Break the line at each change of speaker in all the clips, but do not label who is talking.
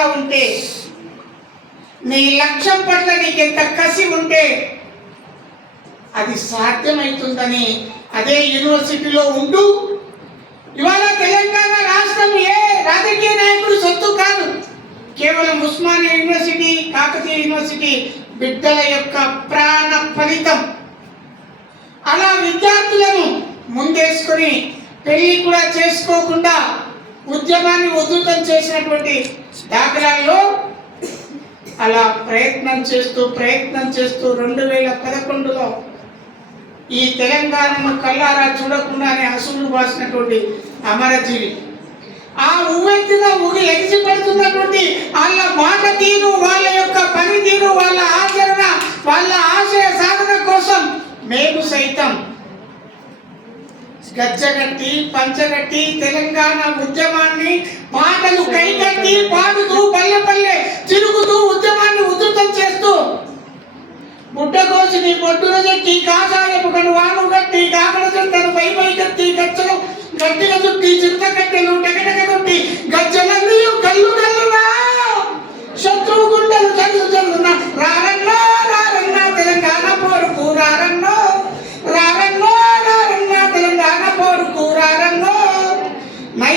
బలంగా ఉంటే నీ లక్ష్యం పట్ల నీకెంత కసి ఉంటే అది సాధ్యమవుతుందని అదే యూనివర్సిటీలో ఉంటూ ఇవాళ తెలంగాణ రాష్ట్రం ఏ రాజకీయ నాయకుడు సొత్తు కాదు. కేవలం ఉస్మానియా యూనివర్సిటీ కాకతీయ యూనివర్సిటీ బిడ్డల యొక్క ప్రాణ ఫలితం. అలా విద్యార్థులను ముందేసుకొని పెళ్ళి కూడా చేసుకోకుండా ఉద్యమాన్ని ఉధృతం చేసినటువంటి దాఖలాల్లో అలా ప్రయత్నం చేస్తూ ప్రయత్నం చేస్తూ రెండు వేల పదకొండులో ఈ తెలంగాణను కల్లారా చూడకుండానే అసలు బాసినటువంటి అమరజీవి ఆ ఉవ్వెత్తిన ఊగి ఎగిసి పడుతున్నటువంటి వాళ్ళ మాట తీరు వాళ్ళ యొక్క పనితీరు వాళ్ళ ఆచరణ వాళ్ళ ఆశయ సాధన కోసం మేము సైతం గచ్చగట్టి పంచగట్టి తెలంగాణ ఉద్యమాన్ని పాటలు కైకట్టి పాడుతూ పల్లె పల్లె తిరుగుతూ ఉద్యమాన్ని ఉధృతం చేస్తూ బుడ్డ కోసి నీ పొట్టున చెట్టి కాసాయపు కను వాను కట్టి కాకడ చెట్టను పై పై కత్తి గచ్చలు గట్టిగా చుట్టి చింత కట్టెలు టెకటెక చుట్టి గజ్జలన్నీ కళ్ళు కళ్ళు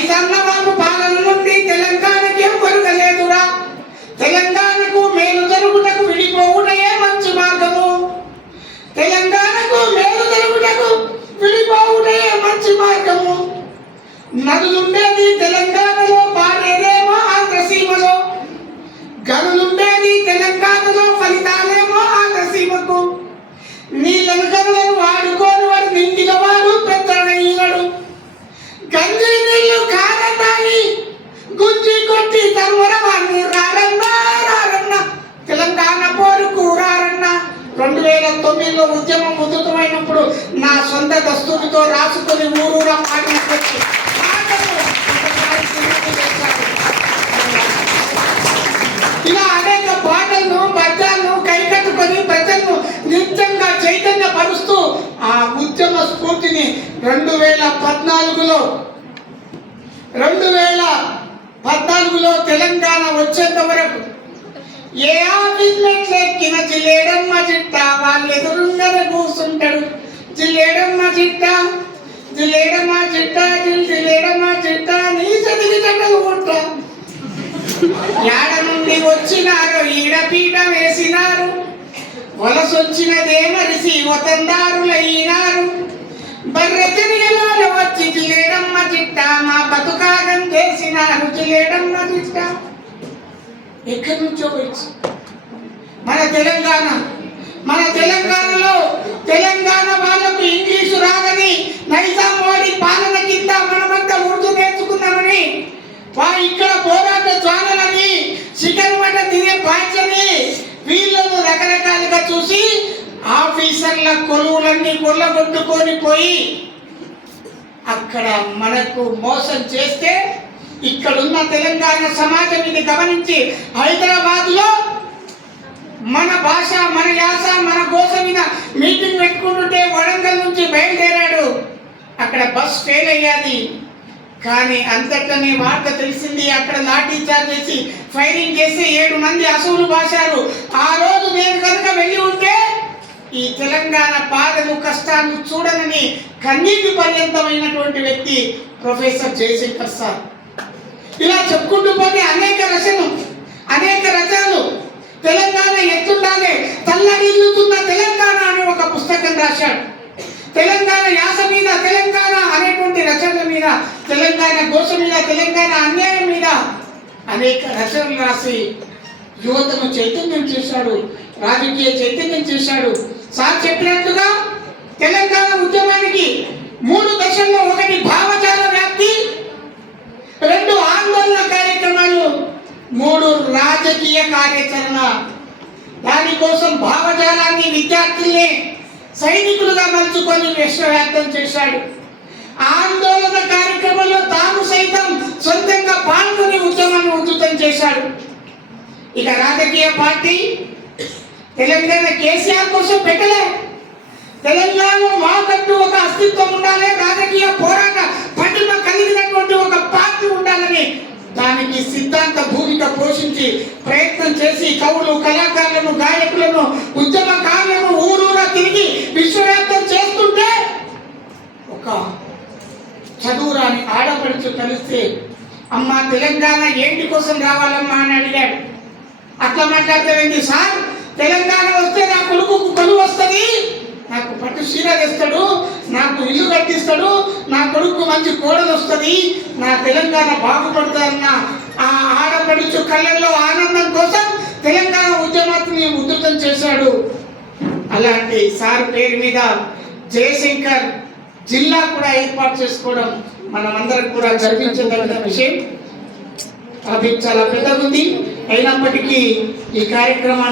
మైసన్న బాబు పాలన నుండి తెలంగాణకే పొరగలేదురా తెలంగాణకు మేలు జరుగుటకు విడిపోవుటయే మంచి మార్గము. తెలంగాణకు మేలు జరుగుటకు విడిపోవుటయే మంచి మార్గము. నదులుండేది తెలంగాణ తొమ్మిదిలో ఉద్యమం ఉధృతమైనప్పుడు నా సొంత దస్తులతో రాసుకొని ఊరూరా పాడినటువంటి పాటలు చేశారు. ఇలా అనేక పాటలను పద్యాలను కైకట్టుకొని ప్రజలను నిత్యంగా చైతన్య పరుస్తూ ఆ ఉద్యమ స్ఫూర్తిని రెండు వేల పద్నాలుగులో రెండు వేల పద్నాలుగులో తెలంగాణ వచ్చేంత వరకు ఏ ఆఫీస్ మెట్లు ఎక్కిన జిల్లేడమ్మ చిట్ట. వాళ్ళు ఎదురుంగనే కూర్చుంటాడు జిల్లేడమ్మ చిట్ట. జిల్లేడమ్మ చిట్ట జిల్లేడమ్మ చిట్ట. నీ చదివి చెట్టలు పుట్ట యాడ నుండి వచ్చినారు ఈడ పీట వేసినారు. వలసొచ్చినదే మరిసి వతందారులైనారు. బర్రె వచ్చి జిల్లేడమ్మ చిట్ట. మా బతుకాగం చేసినారు జిల్లేడమ్మ చిట్ట. ఎక్కడి నుంచో వచ్చి మన తెలంగాణ మన తెలంగాణలో తెలంగాణ వాళ్ళకు ఇంగ్లీషు రాదని నైజాం వాడి పాలన కింద మనమంతా ఉర్దూ నేర్చుకున్నామని వారు ఇక్కడ పోరాట జ్వాలలని చికెన్ మటన్ తినే పాంచని వీళ్ళను రకరకాలుగా చూసి ఆఫీసర్ల కొలువులన్నీ కొల్లగొట్టుకొని పోయి అక్కడ మనకు మోసం చేస్తే ఇక్కడున్న తెలంగాణ సమాజం ఇది గమనించి హైదరాబాద్లో మన భాష మన యాస మన గోస మీద మీటింగ్ పెట్టుకుంటుంటే వరంగల్ నుంచి బయలుదేరాడు. అక్కడ బస్ ఫెయిల్ అయ్యాది. కానీ అంతట్లోనే వార్త తెలిసింది అక్కడ లాఠీ చార్జ్ చేసి ఫైరింగ్ చేసి ఏడు మంది అసూలు బాశారు. ఆ రోజు నేను కనుక వెళ్ళి ఉంటే ఈ తెలంగాణ బాధలు కష్టాన్ని చూడనని కన్నీటి పర్యంతమైనటువంటి వ్యక్తి ప్రొఫెసర్ జయశంకర్ సార్. ఇలా చెప్పుకుంటూ పోతే అనేక రచనలు అనేక రచనలు తెలంగాణ ఎత్తుండాలే తల్లగిల్లుతున్న తెలంగాణ అనే ఒక పుస్తకం రాశాడు. తెలంగాణ యాస మీద తెలంగాణ అనేటువంటి రచనల మీద తెలంగాణ ఘోష మీద తెలంగాణ అన్యాయం మీద అనేక రచనలు రాసి యువతను చైతన్యం చేశాడు రాజకీయ చైతన్యం చేశాడు. సార్ చెప్పినట్టు తెలంగాణ ఉద్యమానికి మూడు దశల్లో ఒకటి భావజాల వ్యాప్తి రెండు ఆందోళన కార్యక్రమాలు మూడు రాజకీయ కార్యాచరణ. దానికోసం భావజాలాన్ని విద్యార్థుల్ని సైనికులుగా మలుచుకొని విశ్వవ్యాప్తం చేశాడు. ఆందోళన కార్యక్రమంలో తాను సైతం సొంతంగా పాల్గొని ఉద్యమాన్ని ఉధృతం చేశాడు. ఇక రాజకీయ పార్టీ తెలంగాణ కేసీఆర్ కోసం పెట్టలే. తెలంగాణలో మాకంటూ ఒక అస్తిత్వం ఉండాలి రాజకీయ పోరాట పటిమ కలిగినటువంటి ఒక పార్టీ ఉండాలని దానికి సిద్ధాంత భూమిక పోషించి ప్రయత్నం చేసి కవులు కళాకారులను గాయకులను ఉద్యమకారులను ఊరూరా తిరిగి విశ్వవ్యాప్తం చేస్తుంటే ఒక చదువురాని ఆడపడుచు కలిస్తే అమ్మ తెలంగాణ ఏంటి కోసం రావాలమ్మా? అని అడిగాడు. అట్లా మాట్లాడతావేంటి సార్? తెలంగాణ వస్తే నా కొడుకు కొలువు వస్తుంది. నాకు పట్టు చీర తెస్తాడు నాకు ఇల్లు కట్టిస్తాడు నా కొడుకు మంచి కోడలు వస్తుంది. నా తెలంగాణ బాగుపడుతుందన్న ఆ ఆడపడుచు కళ్ళల్లో ఆనందం కోసం తెలంగాణ ఉద్యమాన్ని ఉధృతం చేశాడు. అలాంటి సార్ పేరు మీద జయశంకర్ జిల్లా కూడా ఏర్పాటు చేసుకోవడం మనమందరం కూడా గర్వించదగిన విషయం. అది చాలా పెద్దగుంది. అయినప్పటికీ ఈ కార్యక్రమాన్ని